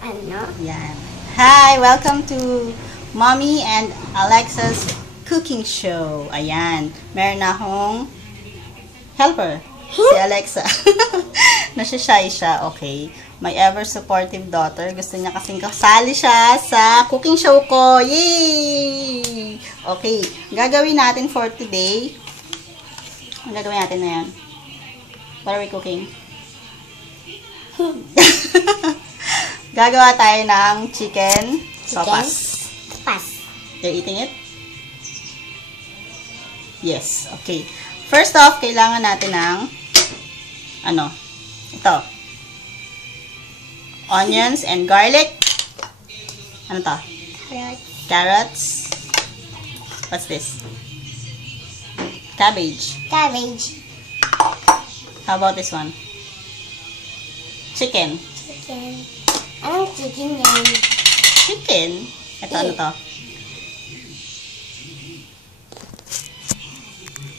Ano? Yan. Hi! Welcome to Mommy and Alexa's cooking show. Ayan. Meron na akong helper. Si Alexa. Nasashy siya. Okay. My ever-supportive daughter. Gusto niya kasing kasali siya sa cooking show ko. Yay! Okay. Gagawin natin for today. Ang gagawin natin na yan. What are we cooking? Gagawa tayo ng chicken sopas. You're eating it? Yes. Okay. First off, kailangan natin ng ito. Onions and garlic. Ano to? Carrots. What's this? Cabbage. How about this one? Chicken. Anong chicken yan? Chicken. Ito, ano to?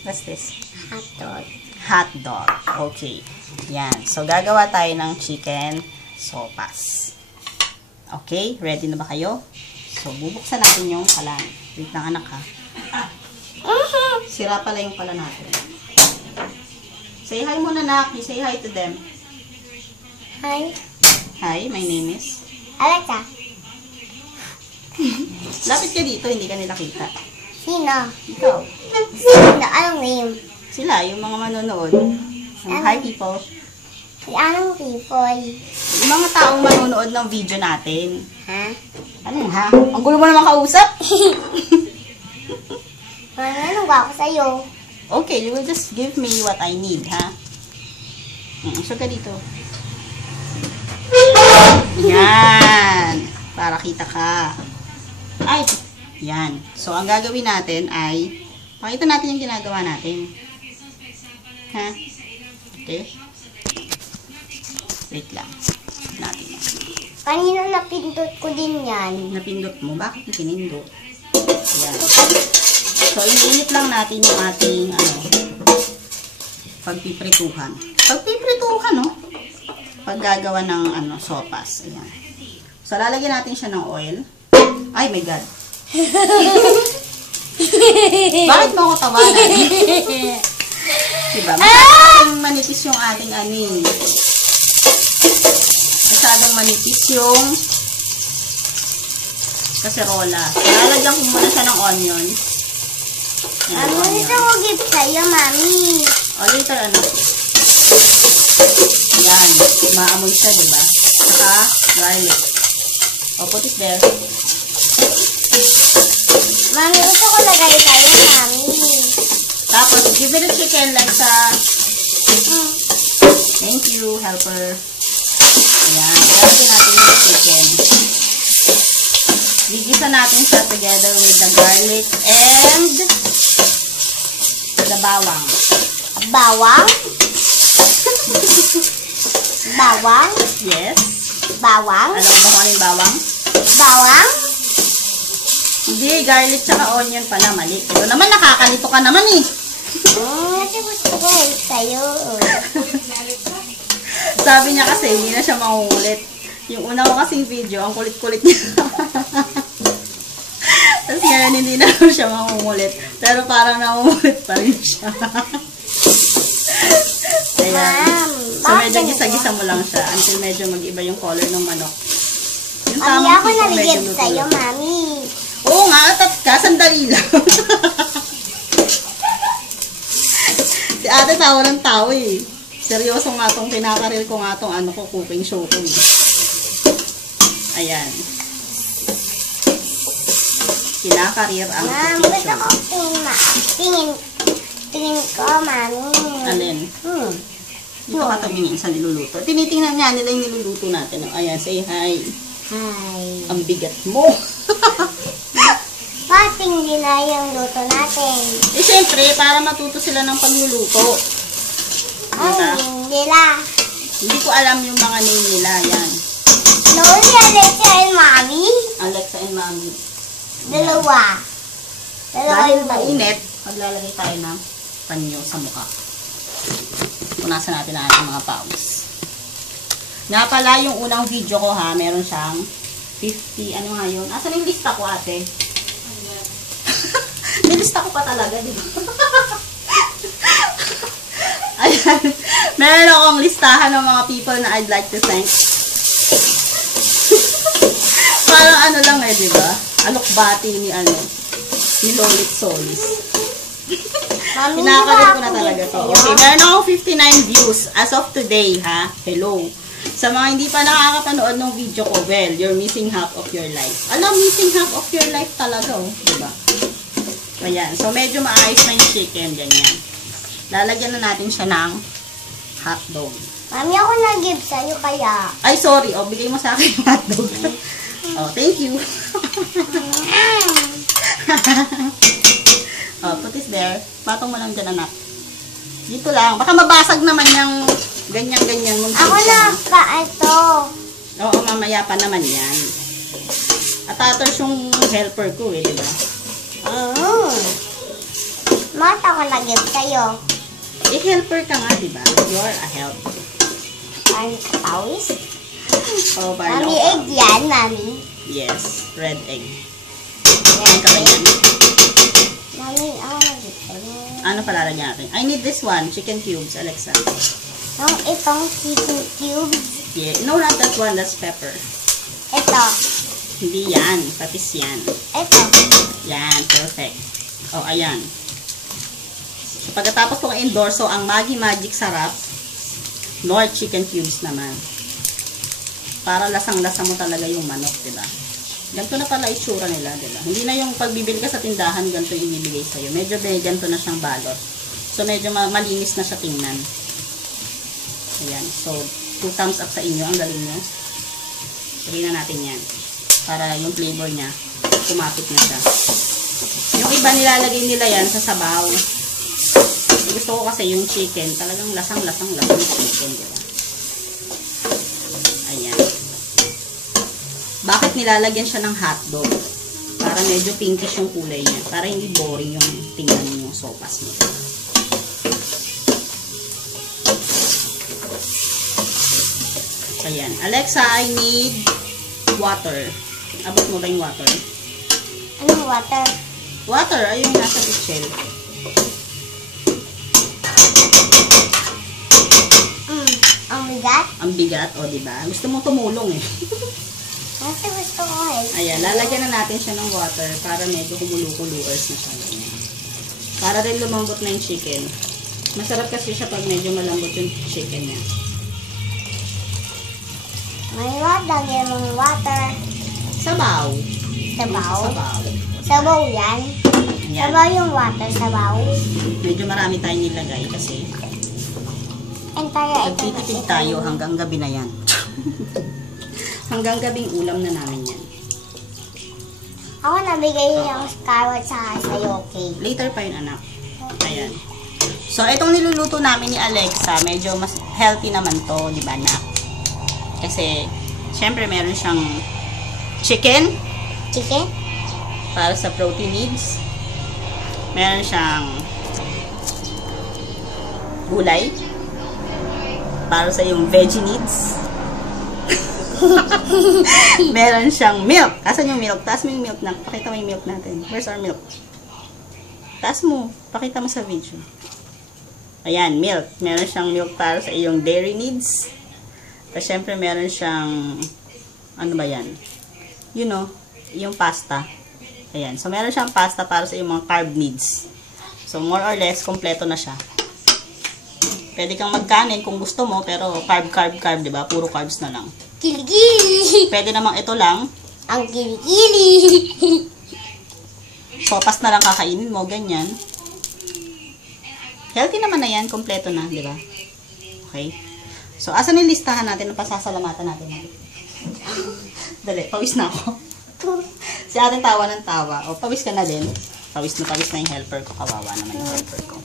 What's this? Hot dog. Okay. Yan. So, gagawa tayo ng chicken sopas. Okay? Ready na ba kayo? So, bubuksan natin yung kalan. Wait lang, anak, ha? Sira pala yung kalan natin. Say hi muna, anak. You say hi to them. Hi. Hi, my name is Alexa. Lapit ka dito, hindi ka nila kita. Sino? Ikaw. Sino? Anong name? Sila, yung mga manonood. Hi, people. Anong people? Yung mga taong manonood ng video natin. Ha? Ano ha? Ang gulo mo naman kausap? Anong ba ako sa'yo? Okay, you will just give me what I need, ha? So ka dito. Yan. Para kita ka. Ay, yan. So, ang gagawin natin ay, pakita natin yung ginagawa natin. Ha? Okay? Wait lang. Natin. Kanina napindot ko din yan. Napindot mo? Bakit mo pinindot? Yan. So, iniinit lang natin yung ating, pagpiprituhan. Pagpiprituhan, no? Paggagawa ng, sopas. Ayan. So, lalagyan natin siya ng oil. Ay, my God. Bakit mo ako tawanan? Diba? Masyadong manipis yung ating masyadong manipis yung kaserola. So, lalagyan ko muna siya ng onion. Ano nito ko gift sa'yo, mami? O, later, Yan. Maamoy siya, diba? Saka, garlic. O, put it there. Mami, ito ko lagay sa'yo, mami. Tapos, give it a chicken like sa... Thank you, helper. Ayan. Ilagay natin yung chicken. Gigisa natin siya together with the garlic and the bawang. Bawang? Bawang? Yes. Bawang? Alam mo ba kung ano yung bawang? Bawang? Hindi, garlic tsaka onion pala. Mali. Ito naman, nakakalito ka naman eh. Kasi gusto ko sa'yo. Sabi niya kasi, hindi na siya mangungulit. Yung una ko kasing video, ang kulit-kulit niya. Tapos ngayon, hindi na siya mangungulit. Pero parang nangungulit pa rin siya. Ayan. So, medyo gisa-gisa mo lang siya until medyo mag-iba yung color ng manok. Yung Mami, ako tipo, medyo nabigyan luto. sa'yo, mami. Oo nga, atat ka. Sandali lang. Si ate tawa ng tao eh. Seryoso nga itong kinakaril ko nga itong cooking show ko. Ayan. Kinakarir ang cooking show. Gusto ko tingin ko, mami. Alin? Dito ka tumingin sa niluluto. Tinitingnan nga nila yung niluluto natin. Ayan, say hi. Hi. Ang bigat mo. Pating nila yung luto natin. Eh, syempre, para matuto sila ng pagluluto. Diba? Nila. Hindi ko alam yung mga name nila. Yan. No, si Alexa and Mami. Alexa and Mommy. Dalawa. Dahil mainit, maglalagay tayo ng panyo sa mukha. Punasan natin ang ating mga pawis. Nga pala, yung unang video ko ha, meron siyang 50, ano nga yun? Asan yung lista ko, ate? Nilista ko pa talaga, di ba? Ayan. Meron akong listahan ng mga people na I'd like to thank. Parang ano lang eh, di ba? Alokbati ni Lolit Solis. Pinakalit ko na talaga to. Okay, meron akong 59 views as of today, ha? Hello. Sa mga hindi pa nakakapanood ng video ko, well, you're missing half of your life. Alam, missing half of your life talaga, oh. Diba? Ayan. So, medyo maayos na yung chicken, ganyan. Lalagyan na natin siya ng hotdog. Mami, ako nag-give sa'yo kaya. Ay, sorry. O, bigay mo sa akin yung hotdog. Oh, thank you. Oh, put this there. Patong mo lang dyan, anak. Dito lang. Baka mabasag naman yung ganyan-ganyan. Ako na pa ito. Oo, mamaya pa naman yan. At tators yung helper ko eh, diba? Mata ako nag-give sa'yo. Eh, helper ka nga, diba? You're a help. Ang pawis? Oh, Mami, egg yan, mami. Yes, red egg. Ayan ka ba yan? Mami, ako nag-give sa'yo. Ano palalagyan natin? I need this one, chicken cubes, Alexa. Yung itong chicken cubes. Yeah. No, not that one, that's pepper. Ito. Hindi yan, patis yan. Ito. Yan, perfect. Oh, ayan. So, pagkatapos ko ka-endorso ang Maggi Magic Sarap, nor chicken cubes naman. Para lasang-lasa mo talaga yung manok, diba? Ganito na pala itsura nila, diba? Hindi na yung pagbibili ka sa tindahan, ganito yung ibibigay sa'yo. Medyo ganito na siyang balot. So, medyo malinis na siya tingnan. Ayan. So, 2 thumbs up sa inyo. Ang galing nyo. Sabihin na natin yan. Para yung flavor niya, kumapit na siya. Yung iba nilalagay nila yan sa sabaw. Gusto ko kasi yung chicken, talagang lasang-lasang chicken, diba? Ayan. Bakit nilalagyan siya ng hotdog? Para medyo pinkish yung kulay niya. Para hindi boring yung tingnan yung sopas mo. Ayan. Alexa, I need water. Abot mo ba yung water? Anong water? Water, ayun nasa pitchel. Ang bigat? Ang bigat, o diba? Gusto mo tumulong eh. Kasi gusto ko eh. Ayan, lalagyan na natin siya ng water para medyo kumulo-kuluers na siya. Para rin lumambot na yung chicken. Masarap kasi siya pag medyo malambot yung chicken niya. May water, yung water. Sabaw. Sabaw? Sabaw. Sabaw yan? Ayan. Sabaw yung water, sabaw. Medyo marami tayong nilagay kasi nagtitipid tayo hanggang gabi na yan. Hanggang gabing ulam na namin yan. Ako nabigay yung carrot sa sa'yo, okay? Later pa yun, anak. Ayan. So, itong niluluto namin ni Alexa, medyo mas healthy naman to, di ba, na? Kasi, syempre, meron siyang chicken. Chicken? Para sa protein needs. Meron siyang gulay. Para sa yung veggie needs. Meron siyang milk. Asan yung milk? Taas mo yung milk na. Pakita mo yung milk natin. Where's our milk? Taas mo. Pakita mo sa video. Ayan, milk. Meron siyang milk para sa iyong dairy needs. Tapos syempre meron siyang ano ba yan? You know, yung pasta. Ayan. So meron siyang pasta para sa iyong mga carb needs. So more or less, kompleto na siya. Pwede kang magkanin kung gusto mo, pero carb, diba? Puro carbs na lang. Kilikili! Pwede namang ito lang. Ang kilikili! Sopas na lang kakainin mo, ganyan. Healthy naman na yan, kompleto na, diba? Okay? So, asan yung listahan natin ng pasasalamatan natin? Dali, pawis na ako. Si ating tawa ng tawa. O, pawis ka na din. Pawis na yung helper ko. Kawawa naman yung helper ko.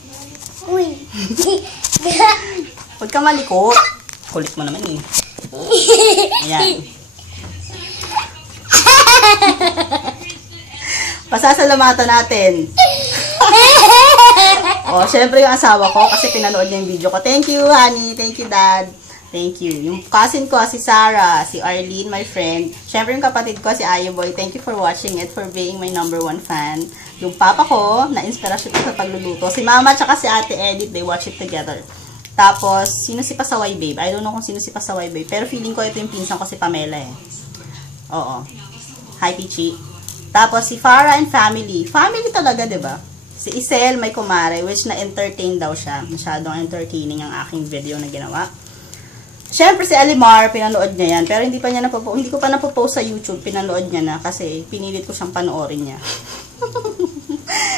Uy! Huwag ka malikot. Kulit mo naman eh. Ayan. Pasasalamatan natin. O, syempre yung asawa ko kasi pinanood niya yung video ko. Thank you, honey. Thank you, dad. Thank you. Yung cousin ko, si Sarah, si Arlene, my friend. Syempre yung kapatid ko, si Ayoboy. Thank you for watching it, for being my #1 fan. Yung papa ko, na-inspirasyon ko sa pagluluto. Si mama tsaka si ate Edith, they watch it together. Tapos, sino si Pasaway Babe? I don't know kung sino si Pasaway Babe. Pero feeling ko ito yung pinsan ko si Pamela eh. Oo. Hi, Pichi. Tapos, si Farah and family. Family talaga, diba? Si Isel, may kumare, which na-entertain daw siya. Masyadong entertaining ang aking video na ginawa. Siyempre si Alimar, pinanood niya yan. Pero hindi ko pa napopost sa YouTube. Pinanood niya na kasi pinilit ko siyang panoorin niya.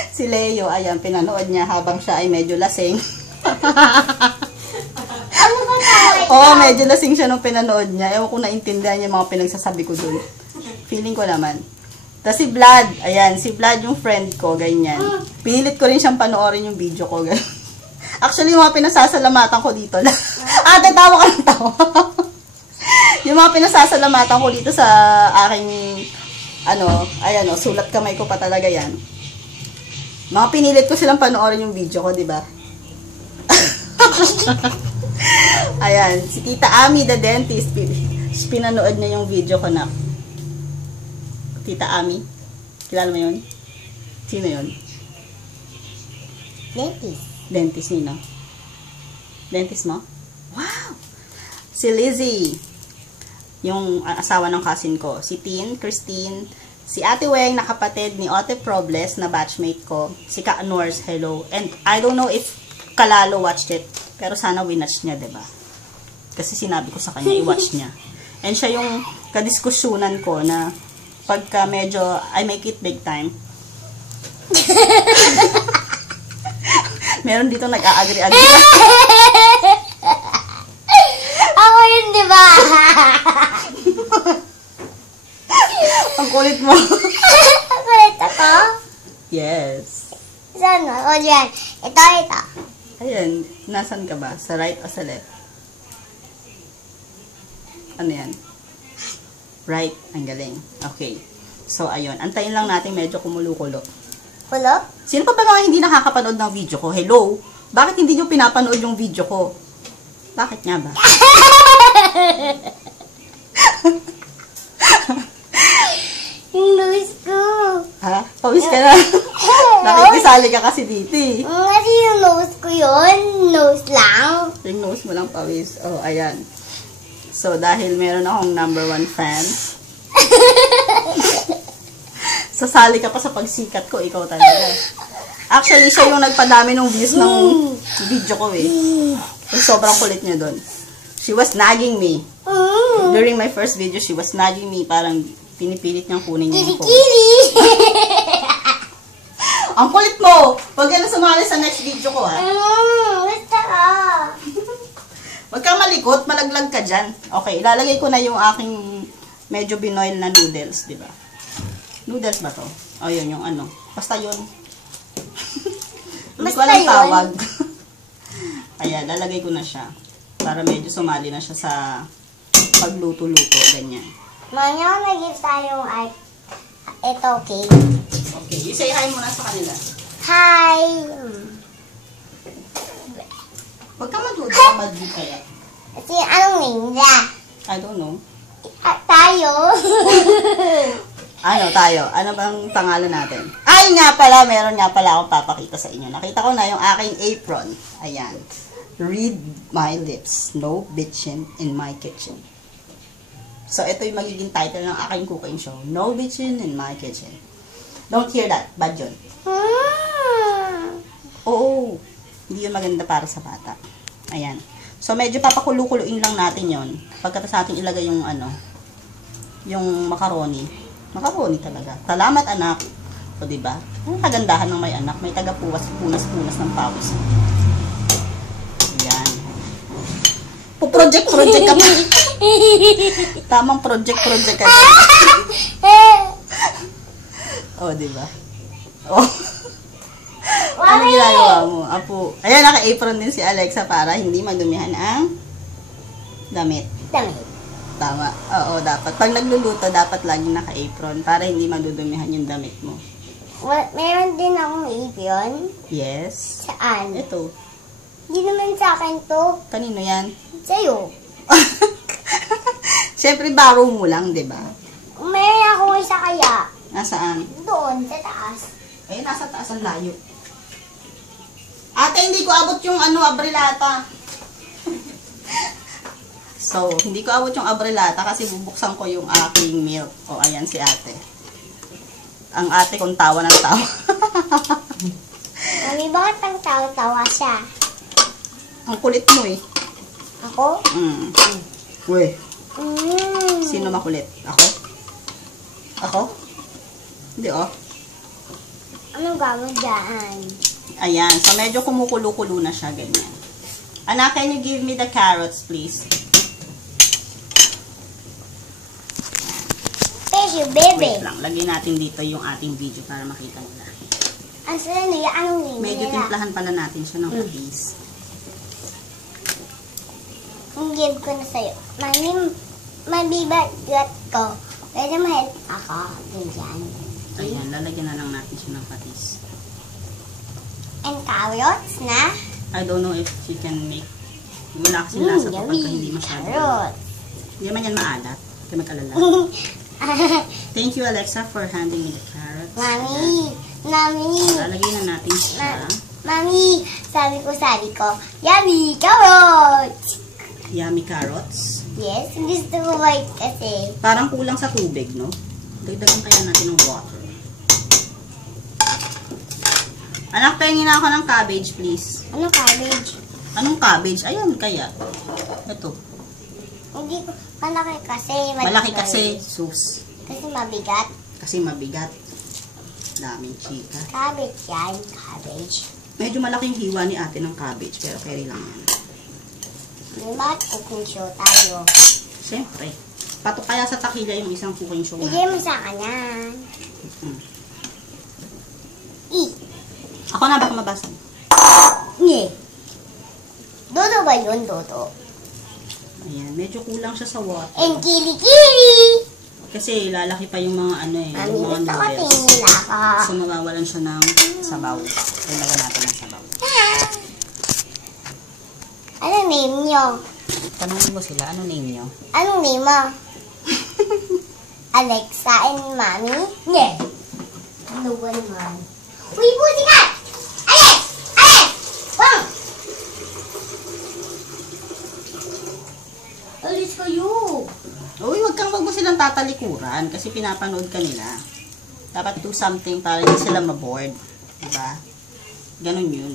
Si Leo, ayan, pinanood niya habang siya ay medyo lasing. Ano ba tayo? Oo, medyo lasing siya nung pinanood niya. Ewan ko naintindihan niya mga pinagsasabi ko dun. Feeling ko naman. Tapos si Vlad, ayan, si Vlad yung friend ko, ganyan. Pinilit ko rin siyang panoorin yung video ko, ganyan. Actually, yung mga pinasasalamatan ko dito lang. Ate, tawa ka ng tawa. Yung mga pinasasalamatan ko dito sa aking, ayan o, sulat kamay ko pa talaga yan. Mga pinilit ko silang panoorin yung video ko, di ba? Ayan, si Tita Ami, the dentist, pinanood niya yung video ko na. Tita Ami, kilala mo yun? Sino yun? Dentist. Dentist nino. Dentist mo? Wow! Si Lizzie. Yung asawa ng cousin ko. Si Tin, Christine. Si Ate Weng na kapatid ni Ote Probles na batchmate ko. Si Ka Nors, hello. And I don't know if Kalalo watched it. Pero sana winatch niya, diba? Kasi sinabi ko sa kanya, i-watch niya. And siya yung kadiskusyonan ko na pagka medyo I make it big time. Meron dito nag-a-agree-agree. Ako yun, di ba? Ang kulit mo. Kulit ako? Yes. Saan mo? O, dyan. Ito. Ayan, nasan ka ba? Sa right o sa left? Ano yan? Right. Ang galing. Okay. So, ayun. Antayin lang natin medyo kumulo-kulo. Kulo? Sino pa ba mga hindi nakakapanood ng video ko? Hello? Bakit hindi nyo pinapanood yung video ko? Bakit nga ba? Yung nose ko. Ha? Pawis ka na. Nakikisali ka kasi dito eh. Kasi yung nose ko yun. Nose lang. Yung nose mo lang pawis. Oh, ayan. So, dahil meron akong #1 fan, sasali ka pa sa pagsikat ko, ikaw talaga. Actually, siya yung nagpadami ng views ng video ko eh. Sobrang kulit niya doon. She was nagging me. During my first video, she was nagging me. Parang pinipilit niyang kunin niya yung phone. Kili-kili! Ang kulit mo! Huwag ka na sumali sa next video ko, ha? Basta ka. Huwag kang malikot, malaglag ka dyan. Okay, ilalagay ko na yung aking medyo binoil na noodles, di ba? Noodles ba to? O, yun, yung ano. Basta yun. Hindi ko Basta alam yun. tawag. Ayan, lalagay ko na siya. Para medyo sumali na siya sa pagluto-luto, ganyan. Manya, nag-give tayong art. Ito, okay? Okay, you say hi muna sa kanila. Hi! Huwag ka maduda, madli kaya. Kasi anong name niya? I don't know. Tayo. Ano tayo? Ano bang pangalan natin? Ay nga pala, meron nga pala akong papakita sa inyo. Nakita ko na yung aking apron. Ayan. Read my lips. No bitchin' in my kitchen. So, ito yung magiging title ng aking cooking show. No bitchin' in my kitchen. Don't hear that. Bad yun. Oo. Hindi yun maganda para sa bata. Ayan. So, medyo papakulu-kuluin lang natin yon. Pagkatapos natin ilagay yung ano, yung macaroni. Macaroni talaga. Salamat, anak. O, diba? Ang kagandahan ng may anak. May taga-punas-punas ng pawis. Ayan. Project ka pa. Tamang project ka. O, diba? O. Ano ginagawa mo? Apo. Ayan, naka-apron din si Alexa para hindi madumihan ang damit. Tama. Oo, dapat. Pag nagluluto, dapat laging naka-apron para hindi madudumihan yung damit mo. Meron din akong apron. Yes. Saan? Ito. Hindi naman sa akin to. Kanino yan? Sa'yo. Siyempre, borrow mo lang, di ba? Meron akong isa kaya. Nasaan? Doon, sa taas. Ayun, nasa taas ang layo. Ate, hindi ko abot yung abrelata. So, hindi ko abot yung abrelata kasi bubuksan ko yung aking milk. O, ayan si ate. Ang ate kong tawa ng tawa. Mami, bakit ang tawa-tawa siya? Ang kulit mo eh. Ako? Uy, Mm. sino makulit? Ako? Ako? Hindi oh. Anong gawin dyan? Ayan, so medyo kumukulo-kulo na siya, ganyan. Anak, can you give me the carrots, please? Pesyo, bebe. Wait lang, lagyan natin dito yung ating video para makita nila. Ang sila nila, anong nila? Medyo timplahan pala natin siya ng patis. Ang give ko na sa'yo. Mami, mabibagat ko. Pwede ma-help ako. Ganyan. Ayan, lalagyan na lang natin siya ng patis. And carrots na. I don't know if she can make. Wala kasi lasa pa pagka hindi masyado. Carrots. Hindi naman yan maalat. Kaya mag-alala. Thank you, Alexa, for handing me the carrots. Mami, Lalagyan na natin siya. Mami, sabi ko, yummy carrots! Yummy carrots. Yes, gusto ko white kasi. Parang kulang sa tubig, no? Dagdagan kaya natin ng water. Anak, pahingin na ako ng cabbage, please. Ano cabbage? Anong cabbage? Ayan, kaya. Ito. Hindi ko, malaki kasi. Malaki kasi, sus. Kasi mabigat. Kasi mabigat. Daming chika. Cabbage yan, cabbage. Medyo malaking hiwa ni ate ng cabbage, pero carry lang yan. May bakit cooking show tayo? Siyempre. Pato kaya sa takila yung isang cooking show Bigay natin. mo sa kanya. Ako na, baka mabasa. Nye. Dodo ba yun, Dodo? Ayan, medyo kulang siya sa water. And kili-kili! Kasi lalaki pa yung mga Mami, yung mga gusto ko noodles. tingin nila ako. So mawawalan siya ng sabaw. Kailangan natin ng sabaw. Anong name nyo? Tanungin mo sila, ano name nyo? Anong name mo? Alexa and Mommy? Nye. Ano ba naman? Uy, buti ka! Alex! Alex! Bang! Alis kayo! Uy, wag mo silang tatalikuran kasi pinapanood ka nila. Dapat do something para hindi sila maboard. Diba? Ganon yun.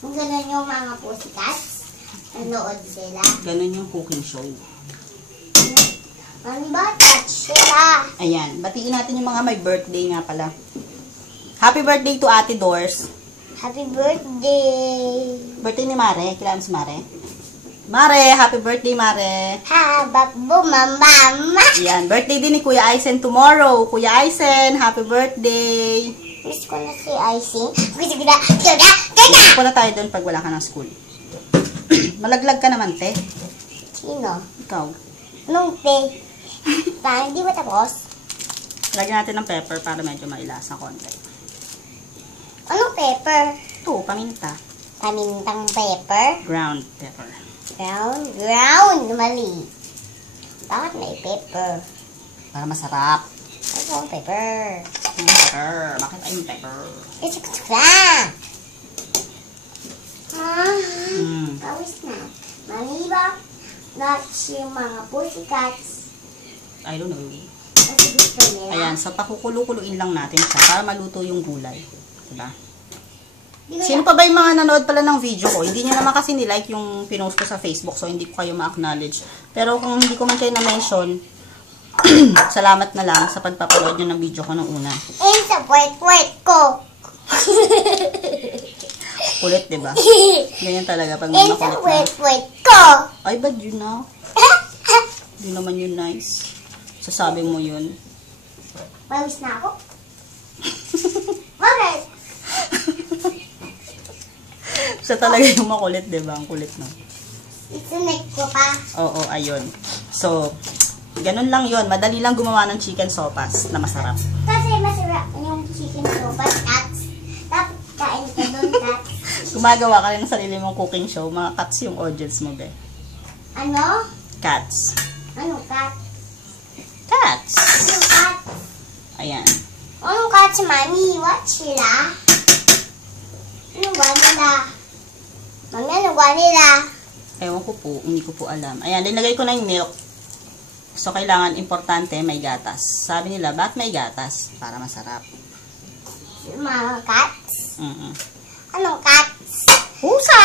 Kung gano'n yung mga pussycats, nanood sila. Ganon yung cooking show. Mami, ba touch sila? Ayan, batiin natin yung mga may birthday nga pala. Happy birthday to Ate Doors. Happy birthday! Birthday ni Mare. Kilala mo si Mare? Mare, happy birthday, Mare. Habap bumamama! Yan, birthday din ni Kuya Aisen tomorrow. Kuya Aisen, happy birthday. Miss ko na si Icing. Gusto ko na, teka! Punta tayo doon pag wala ka ng school. Malaglag ka naman, te. Sino? Ikaw. Nung te. Parang di ba tapos? Lagyan natin ng pepper para medyo mailasa konti. Anong pepper? Ito, paminta. Pamintang pepper? Ground pepper. Ground, mali. Bakit may pepper? Para masarap. Ano ang pepper? Pepper. Bakit ayun pepper? It's a Pawis na. Mali ba? Nuts yung mga pussycats. I don't know. Kasi gusto nila. Ayan, so pakukulo-kuluin lang natin siya para maluto yung gulay. Diba? Di ba Sino pa ba yung mga nanood pala ng video ko? Hindi nyo naman kasi nilike yung pinost ko sa Facebook, so hindi ko kayo ma-acknowledge. Pero kung hindi ko man kayo na-mention, salamat na lang sa pagpapanood nyo ng video ko nung una. And sa puwet-puwet ko. Kulit, diba? Ganyan talaga pag may And sa makulit na. puwet-puwet ko. Ay, bad yun na. Hindi naman yun nice. Sasabi mo yun. Pawis na ako. Bakit? Siya talaga yung makulit, diba? Ang kulit no. Isunik ko pa. Oo, ayun. So, ganun lang yun. Madali lang gumawa ng chicken sopas na masarap. Kasi masarap yung chicken sopas, cats. Dapat kain ka doon, cats. Gumagawa ka rin ng sarili mong cooking show. Mga cats yung audience mo, be. Ano? Cats. Anong cat? Cats. Anong cat? Ayan. Anong cat si Mami? What sila? Anong ba nila? Mami, anong ba nila? Ewan ko po, hindi ko po alam. Ayan, linagay ko na yung milk. So, kailangan importante may gatas. Sabi nila, bakit may gatas? Para masarap. Mga cats? Mm-mm. Anong cats? Pusa!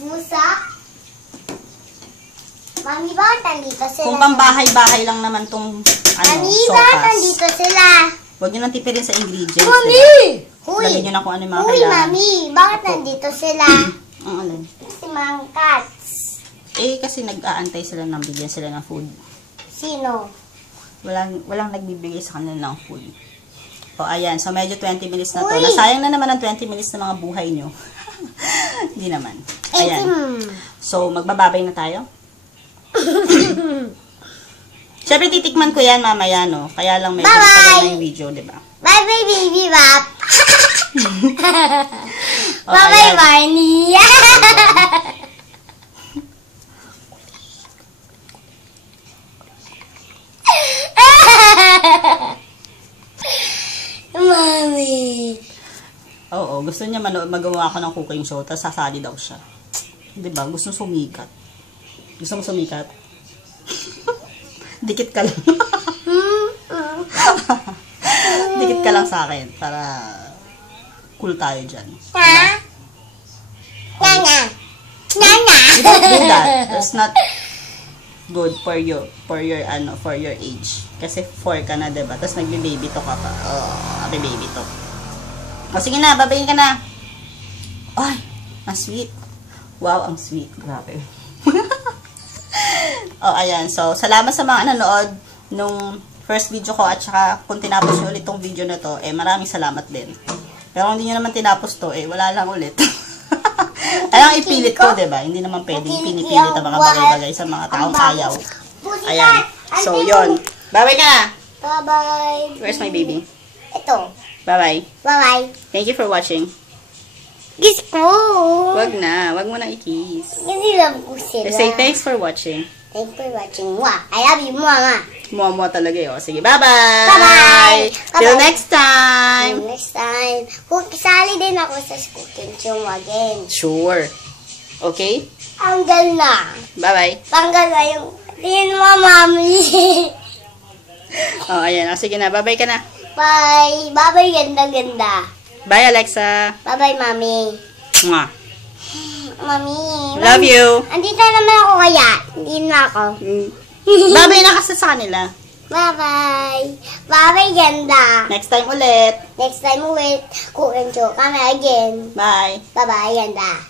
Pusa? Mami, bakit nandito sila? Kung pambahay-bahay lang naman tong Mami, bakit sopas. nandito sila? Huwag nyo nang tipirin sa ingredients. Mami! Diba? Huy! Lagyan nyo na kung ano yung mga Huy, kailangan. Mami! Bakit nandito sila? Ang alin? Si mga cats. Eh, kasi nag-aantay sila ng bigyan sila ng food. Sino? Walang nagbibigay sa kanila ng food. O, ayan. So, medyo 20 minutes na to. Uy! Nasayang na naman ang 20 minutes ng mga buhay nyo. Hindi naman. Ayan. So, magbababay na tayo. Siyempre, titikman ko yan mamaya, no? Kaya lang medyo matagal na yung video, di ba? Bye-bye, baby Bop. O, Bye-bye, ayan. Barney. Mami. Oo, gusto niya magawa ako ng cooking show, tapos sasali daw siya. Di ba? Gusto sumikat. Gusto mo sumikat? Dikit ka lang. Dikit ka lang sa akin para cool tayo dyan. Ha? Nana. Nana. You don't do that. That's not good for your age. Kasi 4 ka na, diba? Tapos nagbe-baby talk ka pa. Oh, baby talk. O, sige na, babayin ka na. Ay, ang sweet. Wow, ang sweet. Grabe. Oh, ayan. So, salamat sa mga nanood nung first video ko at saka kung tinapos nyo ulit tong video na to, eh, maraming salamat din. Pero kung hindi nyo naman tinapos to, eh, wala lang ulit. Ayaw ipilit ko, diba? Hindi naman pwedeng pinipilit ang mga bagay-bagay sa mga taong ayaw. Ayan. So, yon. Bye-bye ka na. Bye-bye. Where's my baby? Ito. Bye-bye. Bye-bye. Thank you for watching. Kiss ko. Wag na. Wag mo na i-kiss. Kasi love ko sila. Say thanks for watching. Thanks for watching. Mwah. I love you, Mama. Muwa talaga yun. Sige, bye-bye! Bye-bye! Till Bye-bye. next time! Next time. Sali din ako sa cooking show again. Sure. Okay? Tanggal na. Bye-bye. Tanggal na yung tin mo, Mami. Oh, ayan. Sige na. Bye-bye ka na. Bye. Bye-bye, ganda-ganda. Bye, Alexa. Bye-bye, Mami. Mwah. Mami. Love you. Andito naman ako kaya. Hindi na ako. Bye-bye na kasi sa kanila. Bye-bye. Bye-bye, ganda. Next time ulit. Next time ulit, cooking show kami again. Bye. Bye-bye, ganda.